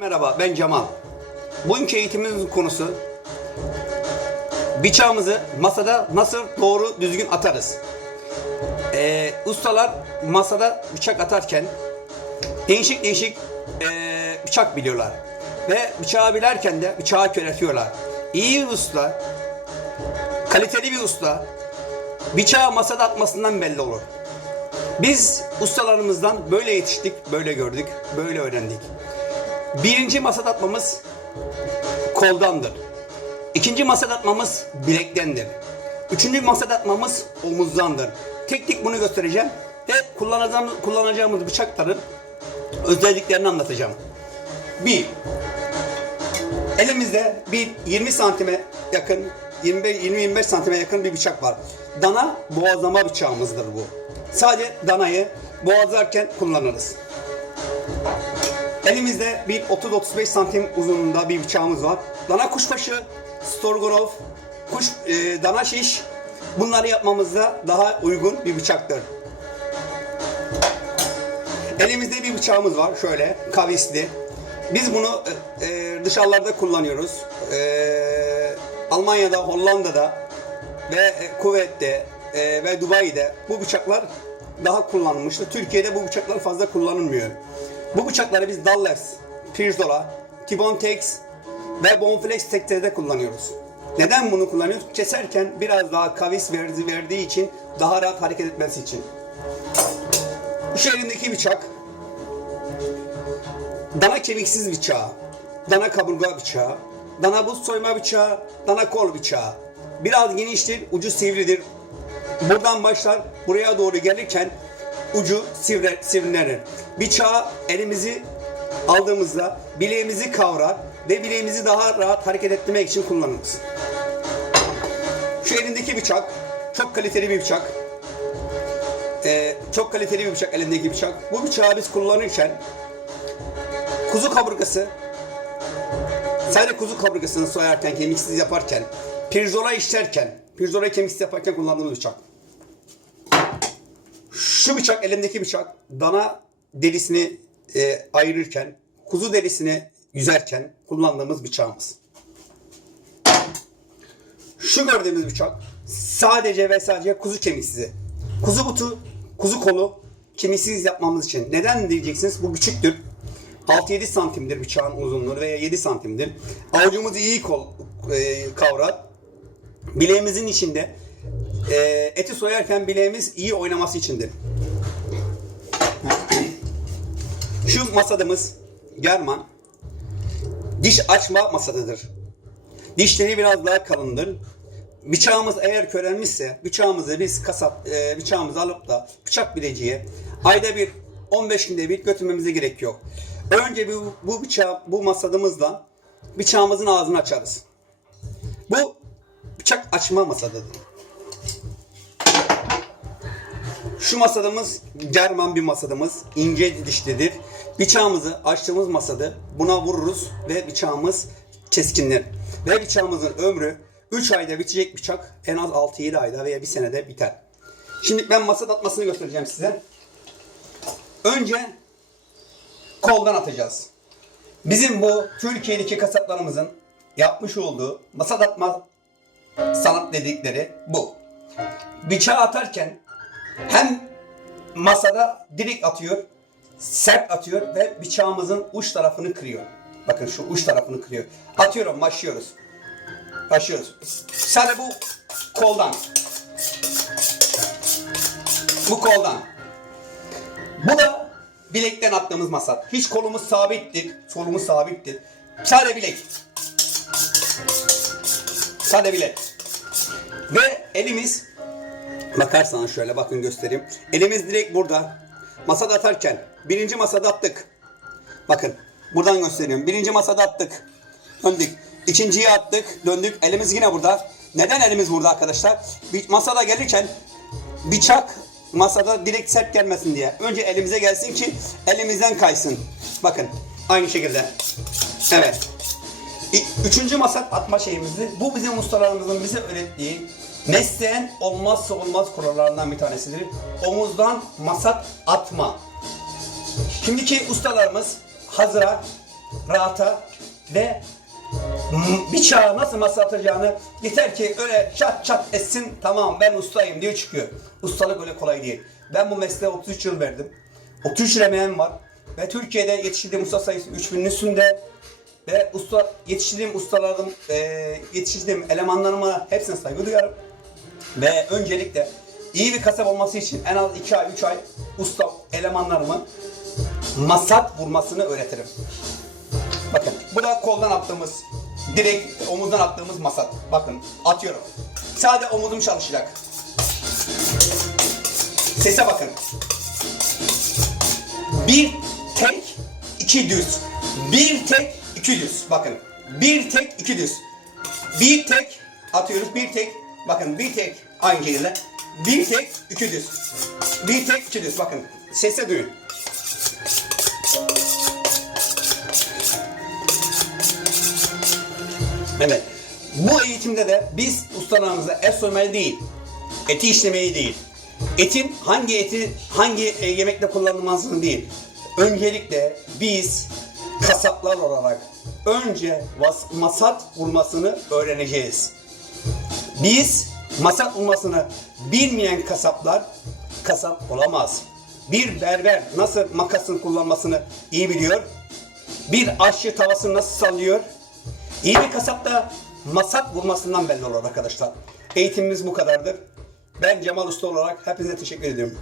Merhaba ben Cemal. Bugünkü eğitimimizin konusu bıçağımızı masada nasıl doğru düzgün atarız. Ee, ustalar masada bıçak atarken değişik değişik ee, bıçak biliyorlar. Ve bıçağı bilerken de bıçağı köretiyorlar. İyi bir usta, kaliteli bir usta bıçağı masada atmasından belli olur. Biz ustalarımızdan böyle yetiştik, böyle gördük, böyle öğrendik. Birinci masada atmamız koldandır. İkinci masada atmamız bilektendir. Üçüncü masada atmamız omuzdandır. Teknik bunu göstereceğim ve kullanacağımız, kullanacağımız bıçakların özelliklerini anlatacağım. Bir, elimizde bir 20 santime yakın, 20-25 santime yakın bir bıçak var. Dana boğazlama bıçağımızdır bu. Sadece danayı boğazlarken kullanırız. Elimizde bir 30-35 santim uzunluğunda bir bıçağımız var. Dana kuşbaşı, storgonov, kuş, e, dana şiş bunları yapmamızda daha uygun bir bıçaktır. Elimizde bir bıçağımız var şöyle kavisli. Biz bunu e, e, dışarılarda kullanıyoruz. E, Almanya'da, Hollanda'da ve e, Kuveyt'te e, ve Dubai'de bu bıçaklar daha kullanılmıştır. Türkiye'de bu bıçaklar fazla kullanılmıyor. Bu bıçakları biz Dallas, Pirzola, Tibon Tex ve Bonflex teknede kullanıyoruz. Neden bunu kullanıyoruz? Keserken biraz daha kavis verdi, verdiği için daha rahat hareket etmesi için. Şu elimdeki bıçak dana kemiksiz bıçağı, dana kaburga bıçağı, dana buz soyma bıçağı, dana kol bıçağı. Biraz geniştir, ucu sivridir. Buradan başlar, buraya doğru gelirken ucu sivre, sivrilenir. Bıçağı elimizi aldığımızda bileğimizi kavrar ve bileğimizi daha rahat hareket ettirmek için kullanırız. Şu elindeki bıçak çok kaliteli bir bıçak. Ee, çok kaliteli bir bıçak elindeki bıçak. Bu bıçağı biz kullanırken kuzu kaburgası sadece kuzu kaburgasını soyarken, kemiksiz yaparken, pirzola işlerken, pirzola kemiksiz yaparken kullandığımız bıçak. Şu bıçak elimdeki bıçak dana derisini e, ayırırken, kuzu derisini yüzerken kullandığımız bıçağımız. Şu gördüğümüz bıçak sadece ve sadece kuzu kemiksizi. Kuzu butu, kuzu kolu kemiksiz yapmamız için. Neden diyeceksiniz? Bu küçüktür. 6-7 santimdir bıçağın uzunluğu veya 7 santimdir. Avucumuzu iyi kol, e, kavrar. Bileğimizin içinde e, eti soyarken bileğimiz iyi oynaması içindir. Şu masadımız German diş açma masadıdır. Dişleri biraz daha kalındır. Bıçağımız eğer körelmişse bıçağımızı biz kasap e, bıçağımızı alıp da bıçak bileciğe ayda bir 15 günde bir götürmemize gerek yok. Önce bu, bu bıçağı bu masadımızla bıçağımızın ağzını açarız. Bu bıçak açma masadıdır. Şu masadımız German bir masadımız. ince dişlidir. Bıçağımızı açtığımız masada buna vururuz ve bıçağımız keskinler. Ve bıçağımızın ömrü 3 ayda bitecek bıçak en az 6-7 ayda veya bir senede biter. Şimdi ben masada atmasını göstereceğim size. Önce koldan atacağız. Bizim bu Türkiye'deki kasaplarımızın yapmış olduğu masada atma sanat dedikleri bu. Bıçağı atarken hem masada direkt atıyor, sert atıyor ve bıçağımızın uç tarafını kırıyor. Bakın şu uç tarafını kırıyor. Atıyorum, başlıyoruz. Başlıyoruz. Sadece bu koldan. Bu koldan. Bu da bilekten attığımız masat. Hiç kolumuz sabittir. Solumuz sabittir. Sadece bilek. Sadece bilek. Ve elimiz Bakarsanız şöyle bakın göstereyim. Elimiz direkt burada. Masada atarken birinci masada attık. Bakın buradan gösteriyorum. Birinci masada attık. Döndük. İkinciyi attık. Döndük. Elimiz yine burada. Neden elimiz burada arkadaşlar? Bir masada gelirken bıçak masada direkt sert gelmesin diye. Önce elimize gelsin ki elimizden kaysın. Bakın aynı şekilde. Evet. Üçüncü masat atma şeyimizdi. Bu bizim ustalarımızın bize öğrettiği mesleğin olmazsa olmaz kurallarından bir tanesidir. Omuzdan masat atma. Şimdiki ustalarımız hazıra rahata ve bıçağı nasıl masa atacağını yeter ki öyle çat çat etsin tamam ben ustayım diye çıkıyor. Ustalık öyle kolay değil. Ben bu mesleğe 33 yıl verdim. 33 yıl emeğim var. Ve Türkiye'de yetiştirdiğim usta sayısı 3000'in üstünde. Ve usta yetiştirdiğim ustalarım, e, yetiştirdiğim elemanlarıma hepsine saygı duyarım. Ve öncelikle iyi bir kasap olması için en az 2 ay 3 ay usta elemanlarımı masat vurmasını öğretirim. Bakın bu da koldan attığımız, direkt omuzdan attığımız masat. Bakın atıyorum. Sadece omuzum çalışacak. Sese bakın. Bir tek, iki düz. Bir tek, iki düz. Bakın. Bir tek, iki düz. Bir tek atıyoruz. Bir tek. Bakın bir tek aynı şekilde. Bir tek, iki düz. Bir tek, iki düz. Bakın. Sese duyun. Evet. Bu eğitimde de biz ustalarımıza et soymayı değil, eti işlemeyi değil, etin hangi eti hangi e, yemekte kullanılmasını değil. Öncelikle biz kasaplar olarak önce vas- masat vurmasını öğreneceğiz. Biz masat vurmasını bilmeyen kasaplar kasap olamaz. Bir berber nasıl makasın kullanmasını iyi biliyor. Bir aşçı tavasını nasıl sallıyor. İyi bir kasap da masat vurmasından belli olur arkadaşlar. Eğitimimiz bu kadardır. Ben Cemal Usta olarak hepinize teşekkür ediyorum.